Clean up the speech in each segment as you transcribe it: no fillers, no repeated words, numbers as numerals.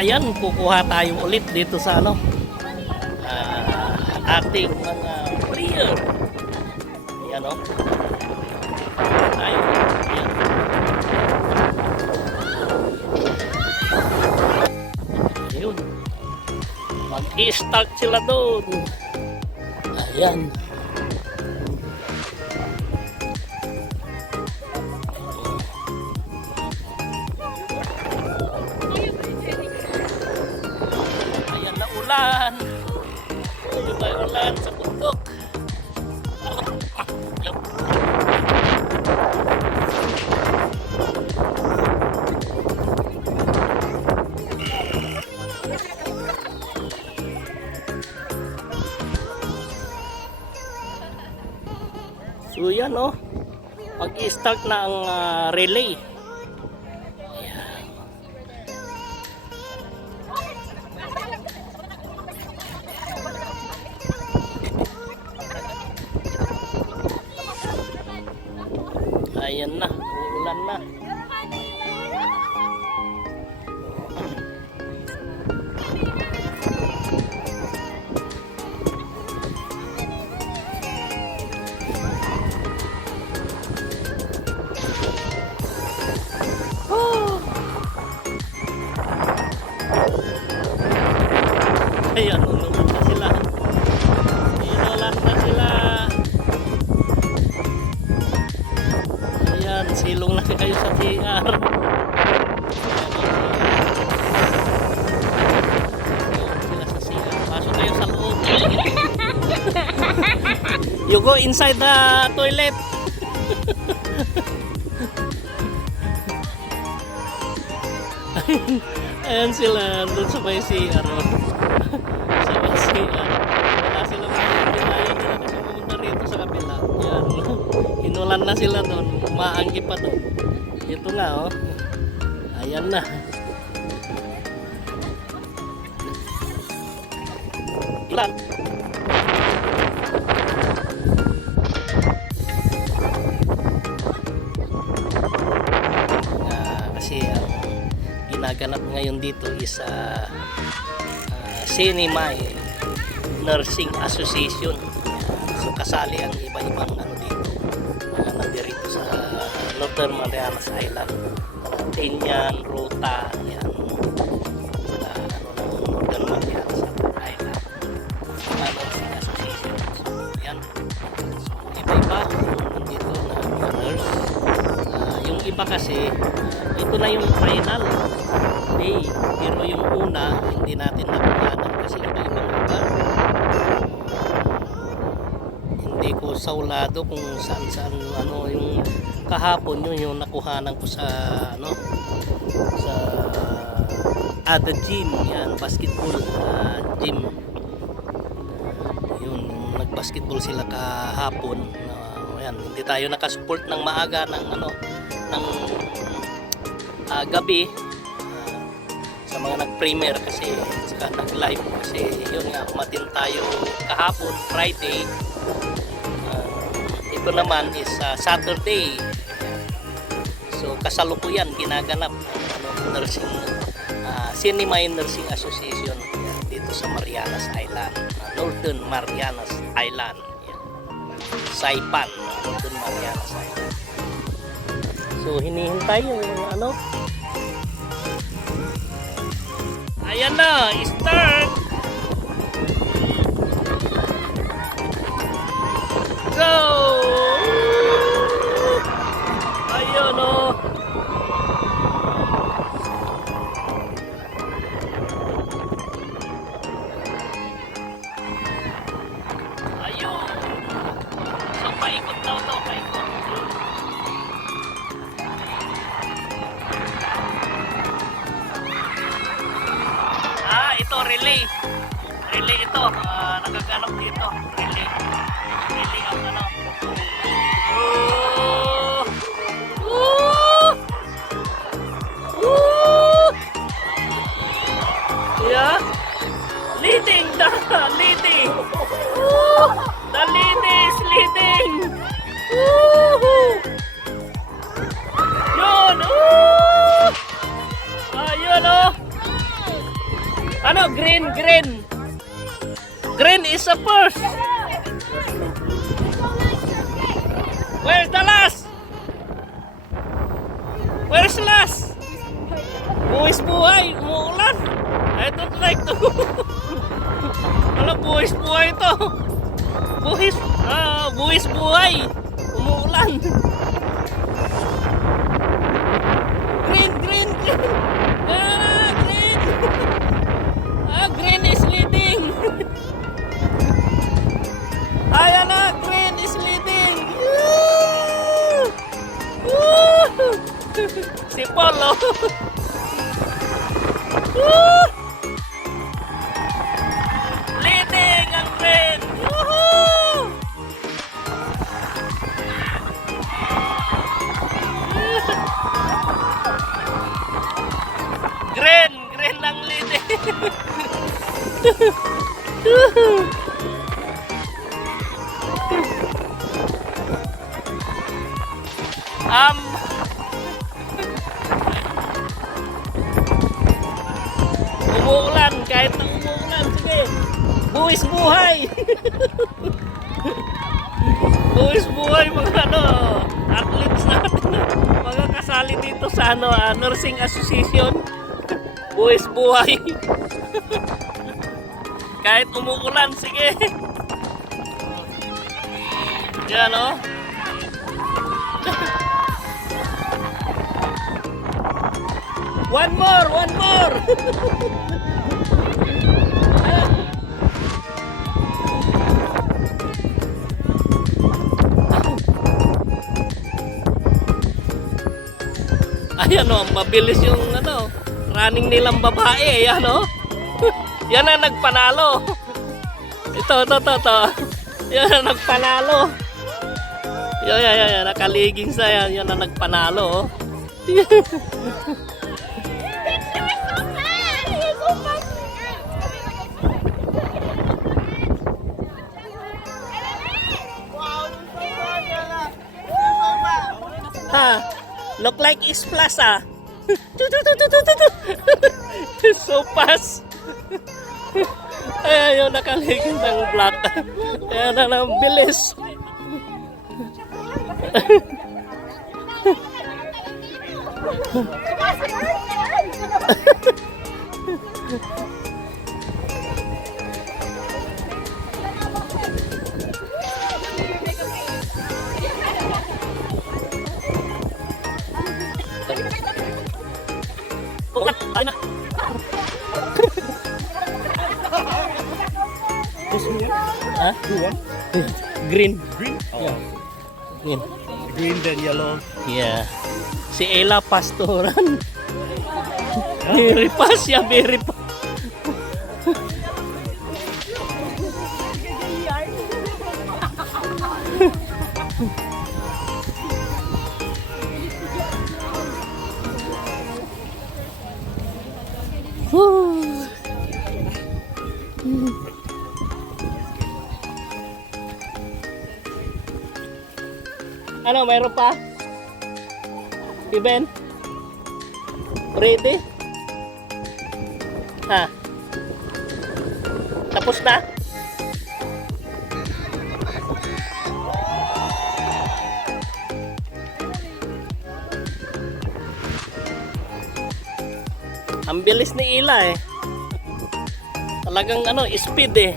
Ayan, kukuha tayo ulit dito sa ano, ating mga player. Ayan o. Tayo. Ayan. Ayun. Mag-i-start sila doon. Ayan. Ayan na ulan. Ano ba yung ulan sa bundok? So yan oh, mag-i-start na ang relay. Ayan na, ulan na. Ayan, unulan na sila. Inulan na sila. Ayan, silong na kayo sa TR. Sila sa CR. Pasok kayo sa loob. You go inside the toilet. Ayan sila, doon sa may CR. Sa may CR. Wala sila hindi tayo nila kasi pumunta rito sa kapila. Ayan. Inulan na sila doon. Umaanggi pa doon. Ito nga oh. Ayan na. Ilan? Kasi ginaganap ngayon dito is Sinimay Nursing Association. So kasali ang iba-ibang ano dito. Mga nandirito sa Northern Marianas Island. Tinyan, Ruta, yan. Sa Northern Marianas Island. Nursing Association. So yan. So iba-iba nandito na mga nurse. Yung iba kasi ito na yung final day, pero yung una hindi natin nakuhanan kasi iba-ibang lugar. Hindi ko saulado kung saan ano yung kahapon yung nakuhanan ko sa ano sa other gym, yan basketball gym. Yun, nag-basketball sila kahapon. Yan, hindi tayo nakasupport ng maaga ng ano ng gabi sa mga nag-premier kasi saka nag-live kasi yun nga umatin tayo kahapon Friday. Ito naman is Saturday. So kasalukuyan ginaganap ng nursing Sinimay Nursing Association dito sa Marianas Island, Northern Marianas Island. Saipan, Northern Marianas Island. So hinihintay yung ano. Ayan na, start. Go! Ayun oh. Ayun. So paikot daw to, paikot. Ito relay. Relay ito. Nagaganap dito. Relay. Relay ang ano. Oh! Woo! Woo! Yeah. Leading the leading. Woo! The lead is leading. Woo! Yo! Green, green. Green is the first. Where's the last? Where's the last? Buwis buhay, umuulan. I don't like to. Ano, buwis buhay to? Buwis buhay. Umuulan. Green, green, green. Green. Green is leading. Ayan na, green is leading. Woo! Si Polo. Leading ang green. Woohoo! Green ang leading. Umuulan, kahit na umuulan, sige. Buwis buhay. Buwis buhay mga athletes natin, mga kasali dito sa Nursing Association. Buwis buhay. Kahit umuulan, sige. Yan o. One more. Ayan o, mabilis yung running nilang babae. Ayan o. Yan ang nagpanalo. Ito. Yan ang nagpanalo. Yan, nakaliging sa yan. Yan ang nagpanalo. Look like East Plaza. So fast. Ayan yung nakaligid ng black. Ayan na ang bilis. Green. Oh. Yeah. Green. Green then yellow. Yeah. Si Ella Pastoran. Very fast siya, very fast. Ano, mayroon pa? Iben? Ready? Ha? Tapos na? Ang bilis ni Ila eh. Talagang speed eh.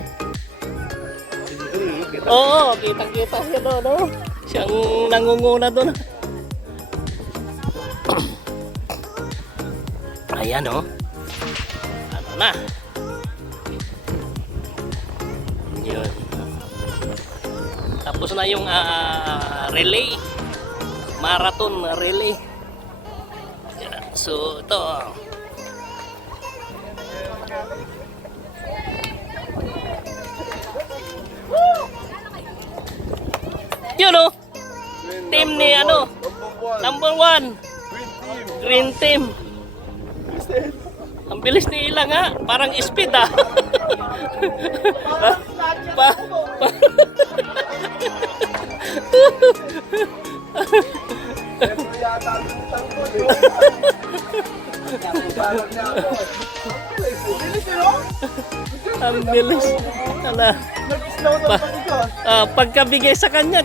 Oo, kitang-kita siya doon, no? Siyang nangunguna doon. Ayan, oh. Ano na? Yun. Tapos na yung relay. Marathon relay. So, ito. Yun, oh. Team ni number one. Green team. Ang bilis ni Ila nga, parang speed ah. Ang bilis. Ala. Nag-slow down pa dito. Pagkabigay sa kanya,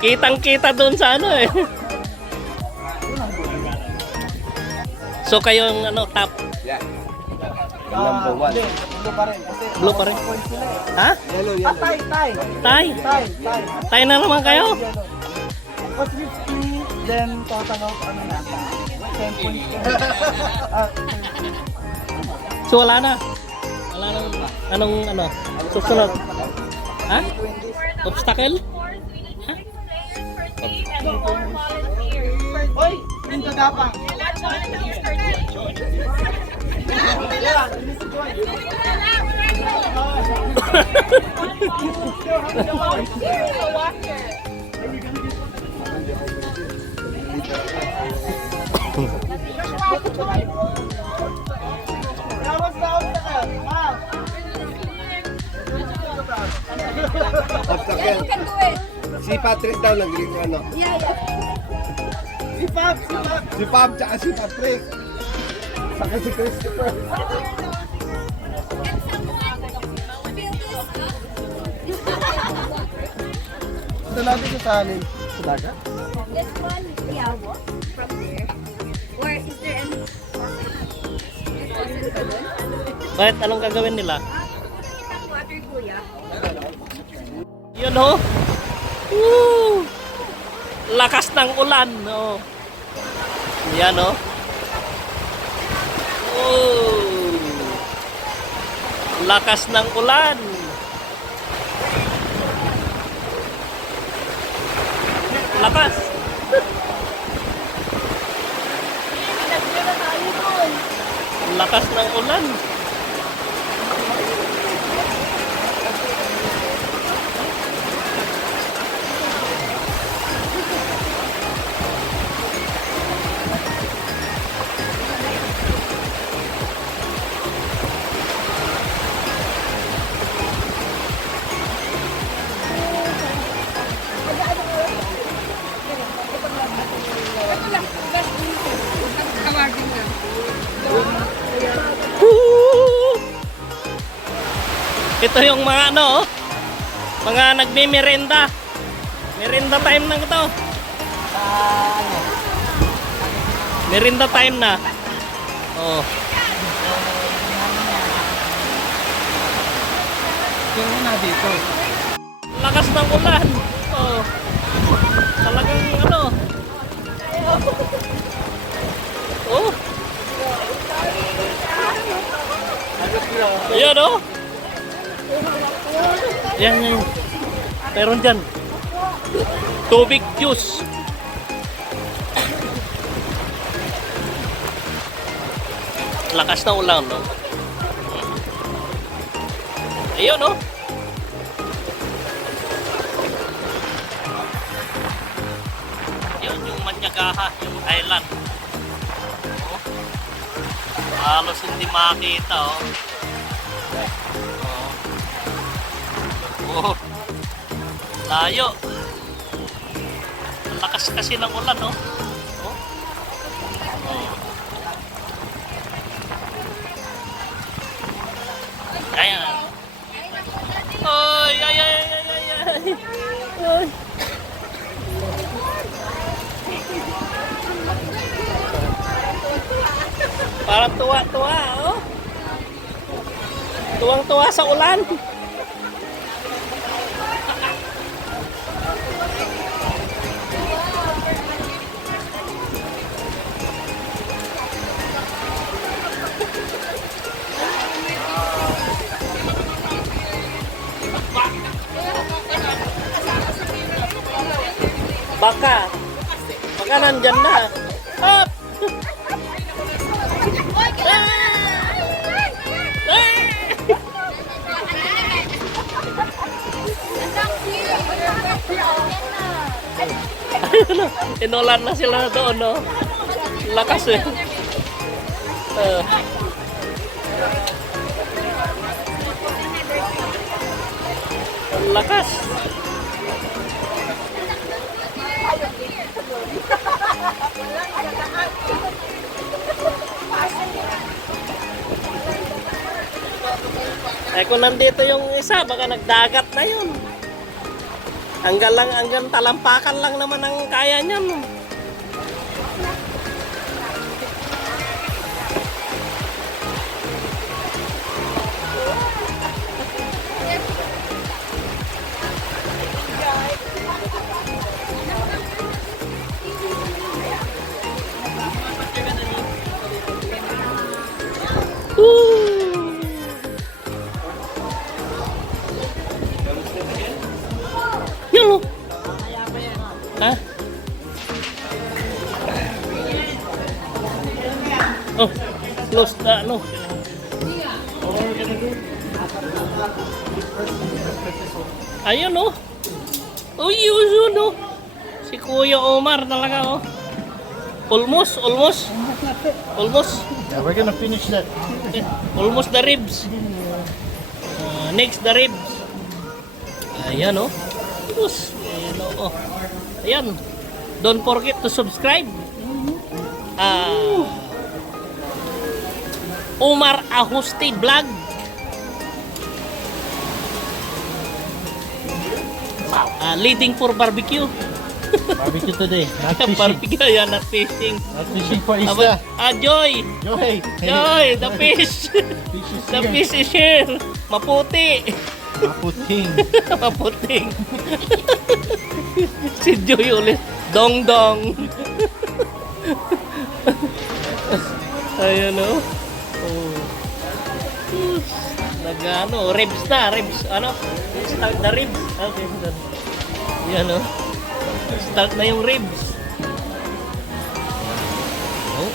kitang-kita doon sa ano eh. So kayong ano, top? Yeah. Number one. Hindi, blue pa rin. Kasi Blue pa rin? points sila eh. Ha? Yellow, Ah, tie. Tay? Tie. Tay na naman kayo? But 50, then total of ano na, 10 points. So wala na. Wala nang anong ano? Susunod. Ha? Obstacle? Oy, yung gagapang. Yeah, this is joy. Lawas na obstacle. Obstacle. Si Patrick daw nag-green ano. Si Pab. Si Pab tsaka si Patrick. Saka si Christopher. Ito natin sa salin. Sa dagat? This one, yeah, from there. Or is there any deposit ba dun? Bakit anong gagawin nila? Kita water, kuya. Yun ho. Woo! Lakas ng ulan. Oh. Yan oh. Oh. Lakas ng ulan. Lakas. Lakas ng ulan. Woo! Ito yung mga ano, oh, mga nagme-merenda. Merenda time na ito. Merenda time na. Oh. Yung na dito. Lakas ng ulan. Oh. Talagang ano. Oh. Ayan oh. Yan. Meron dyan. Tubig juice. Lakas na ulan, no? Ayun, no? Yun yung Manyagaha, yung island. Oh. Halos hindi makita, oh. Oh. Layo. Ang lakas kasi ng ulan, no? Oh. Oh. Ayan. Ay. Ay. Parang tuwa-tuwa, oh. Tuwang-tuwa sa ulan. Baka nandyan na. Up! Inulan na sila doon, no? Lakas eh. Lakas. Ay kung nandito yung isa, baka nagdagat na yun. Hanggang talampakan lang naman ang kaya niyan. Yan o. Ha? Oh, close na ano. Ayun o. Uy, yun o. Si Kuya Omar talaga o. Almost. Yeah, we're gonna finish that. Almost the ribs. Next the ribs. Ayan o. Tapos, ayan. Don't forget to subscribe. Omar Ahuste Vlog. Leading for barbecue. Barbecue today. Not fishing. Barbecue, yan, not fishing. Not fishing for Isla. Joy! Joy. Joy, the fish! Fish is The here. fish is here! Maputi! Maputing. Maputing! Si Joy ulit. Dong dong! Ayan o. Oh. Nag-ano, ribs na, ribs. Ano? Start the ribs. Okay, done. Yan o. Start na yung ribs. Oh.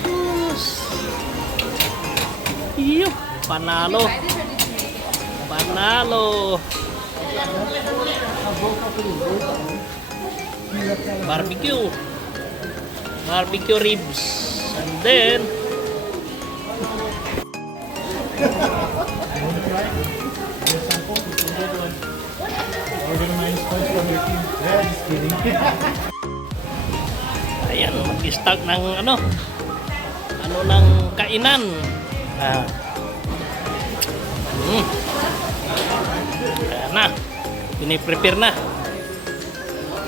Sus. Iyo. Panalo. Panalo. Barbecue. Barbecue ribs. And then Organize funds from your team. Yeah, just kidding. ayan, mag-start ng ano ng kainan. Ayan na. Piniprepare na.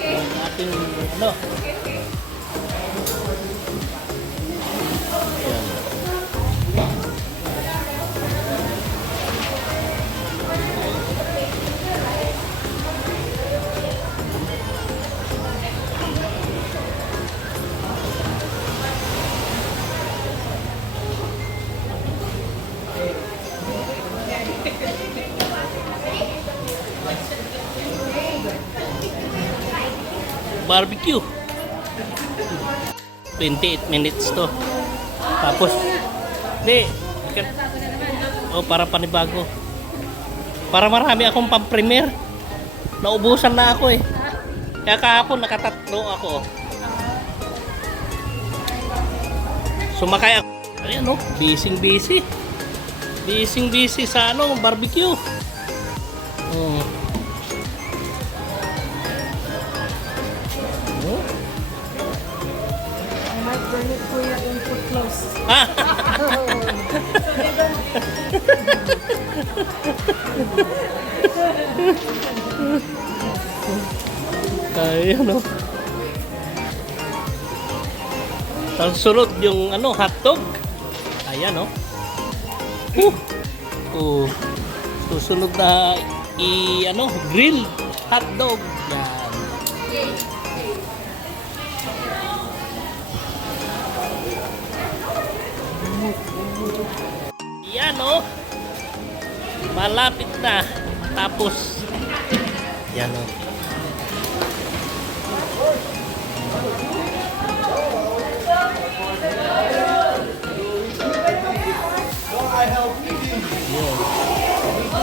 Ang ating ano. Ayan. Barbecue. 28 minutes to. Tapos, para panibago. Para marami akong pang-premiere. Naubusan na ako eh. Kaya kahapon nakatatlo ako. Sumakay ako. Ayan oh, busy. Busy sa barbecue. Oh. I might burn it for your input close. Ayan o. Tapos sunod yung hotdog. Ayan o. Susunod na grill hotdog. Yan. Yan o. Malapit na. Tapos yan o.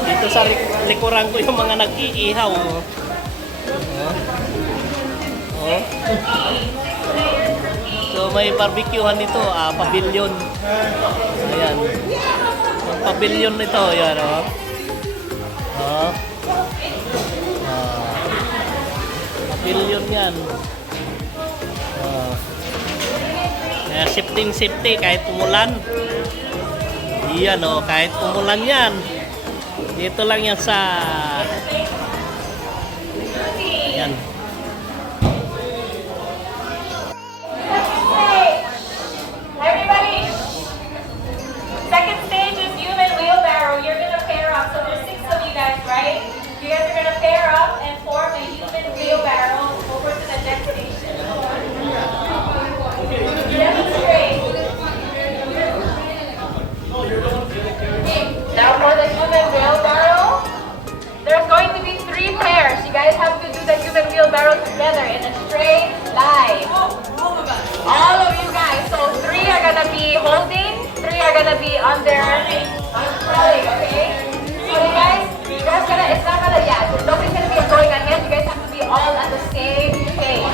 Dito sa likuran ko yung mga nag-iihaw. Oh. So may barbecuehan nito, pavilion. Ayan. Yung pavilion nito, yan oh. Pavilion yan. Kaya safety kahit umulan. Yan o, kahit umulan yan. Dito lang yan sa... Yan. Everybody, second stage is human wheelbarrow. You're gonna pair up. So there's 6 of you guys, right? You guys are gonna pair up and form a human wheelbarrow over to the next station. Demonstrate. Now for the human wheelbarrow, there's going to be 3 pairs. You guys have to do the human wheelbarrow together in a straight line. All of you guys. So 3 are gonna be holding, 3 are gonna be under crawling, okay? So you guys gonna, it's not gonna, yeah, nobody's gonna be going ahead. You guys have to be all at the same pace.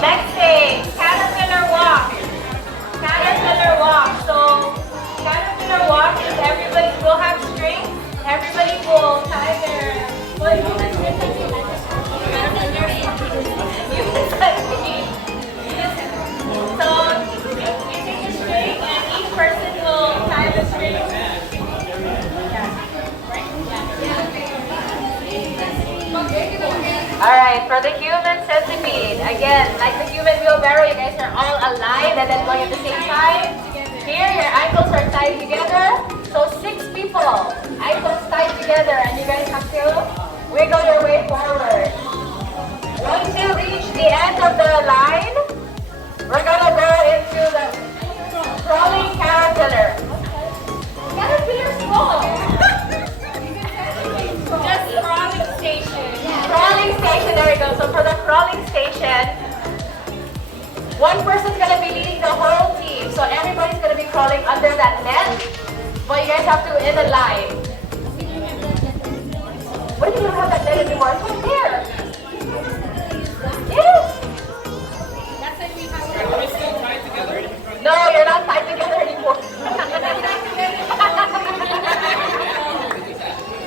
Next stage, caterpillar walk. Caterpillar walk. So caterpillar walk is everybody will have strings. Everybody will tie their. Well, you can So you take a string and each person will tie the string. Alright, for the human centipede, again, like the human wheelbarrow, you guys are all aligned and then going at the same time. Here, your ankles are tied together. So 6 people, ankles tied together, and you guys have to wiggle your way forward. Once you reach the end of the line, we're gonna go into the crawling caterpillar. Caterpillar small. Just crawling station. Crawling station, there we go. So for the crawling station, one person's gonna be leading the whole team. So everybody's gonna be crawling under that net, but you guys have to in a line. What if you don't have that net anymore? It's right there. Yes. No, you're not tied together anymore.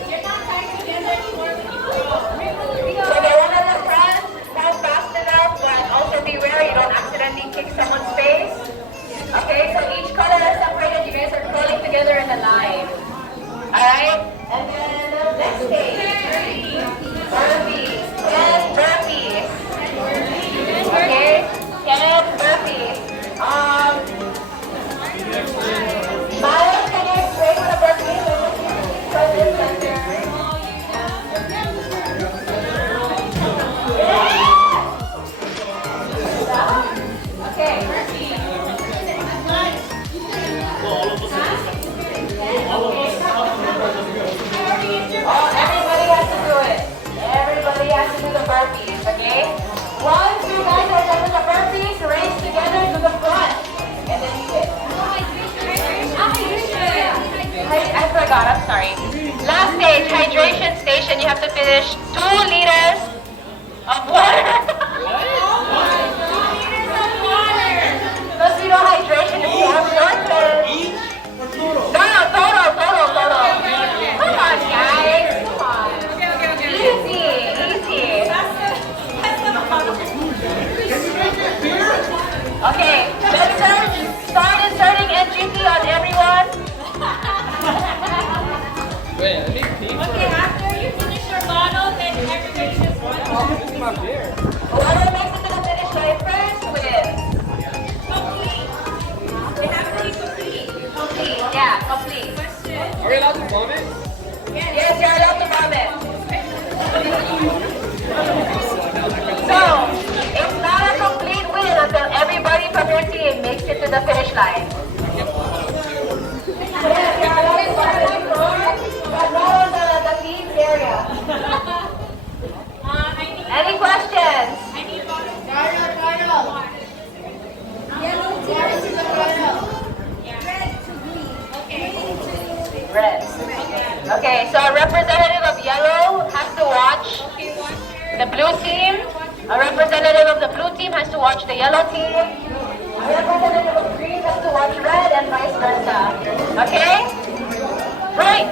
You're not tied together anymore. So the one on the front, not fast enough, but also beware you don't accidentally kick someone's face. Okay, so each color is separated. You guys are crawling together in a line. Alright? And then the next stage. Burpees. 10 burpees. Okay? 10 burpees. Miles, can you explain what a burpee is? Okay. Oh, everybody has to do it. Everybody has to do the burpees, okay? Once you guys are done with the burpees, race together to the front. And then you it. I forgot, I'm sorry. Last stage, hydration station. You have to finish 2 liters of water. 2 liters of water. Because we know hydration if you have shortness. No, total. Come on, guys. Come on. Easy. Okay, let's start inserting NGT on everyone. Okay, after you finish your bottle, then everybody just one. Whoever makes it to the finish line first wins. Complete. They have to be complete. Complete, yeah, complete. Are we allowed to vomit? Yes, you're allowed to vomit. So, it's not a complete win until everybody from your team makes it to the finish line. Yes, you're allowed to vomit, but not on the team area. Any questions? I need water. Yellow to the bottle. Red to green. Okay. Red. Okay, so a representative of yellow has to watch the blue team. A representative of the blue team has to watch the yellow team. A representative of green has to watch red and vice versa. Okay? Right.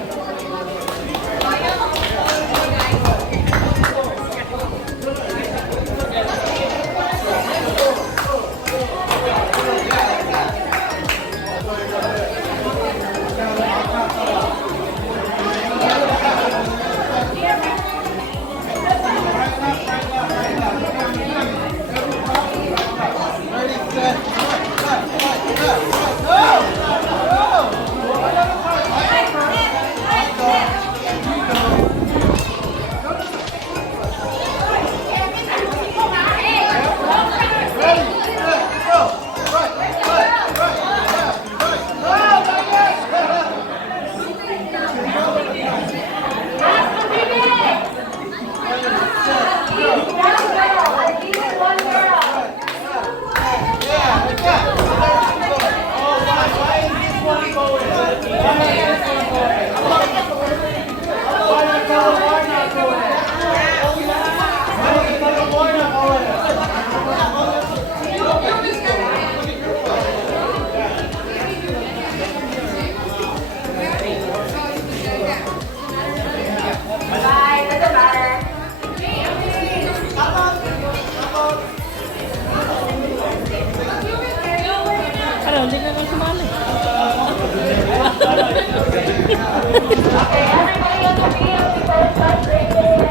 everybody on the field before it starts raining.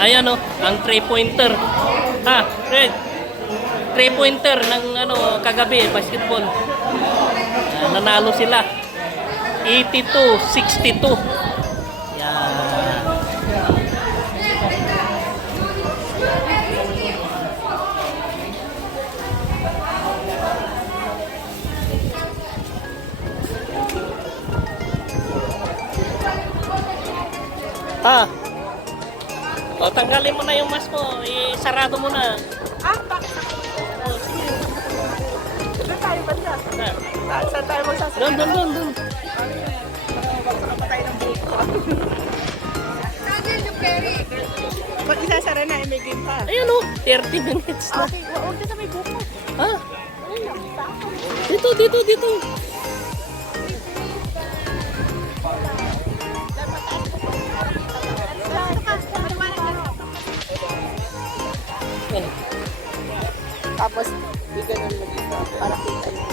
Ayan o, ang 3-pointer. Ha, Red. 3-pointer ng kagabi, basketball. Nanalo sila. 82-62. Yan. O, tanggalin mo na yung mask mo. Isarado mo na. Bakit ako? Doon tayo ba dyan? Saan tayo magsasabi? Doon. Patay ng buko. Ba't isasara na? May game pa. Ayun o, 30 minutes na. Okay, huwag na sa may buko. Ha? Dito. Yan. Tapos, ganun mo dito. Para kita yun.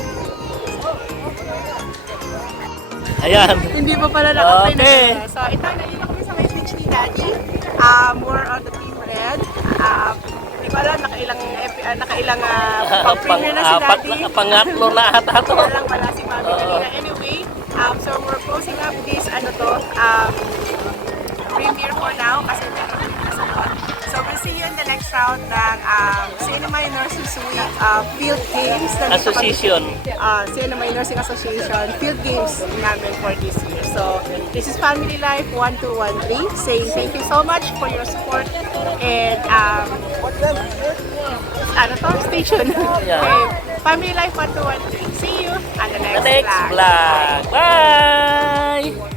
Ayan. Hindi pa pala naka-play Okay. na. So, ito, nandito kami sa may pitch ni Daddy. More on the team red. Di ba lang, nakailang pang-premier na si Daddy. Pangatlo na ata to. Wala lang pala si Mami kanina. Anyway, so we're closing up this, premiere for now kasi meron kami na sa lot. So we'll see you in the next round ng Sino Minor Susui Field Games. Association. Sino Minor Nursing Association Field Games namin for this year. So this is Family Life 1213 saying thank you so much for your support and stay tuned. Yeah. Okay, Family Life 1213. See you on the The next next vlog. vlog. Bye!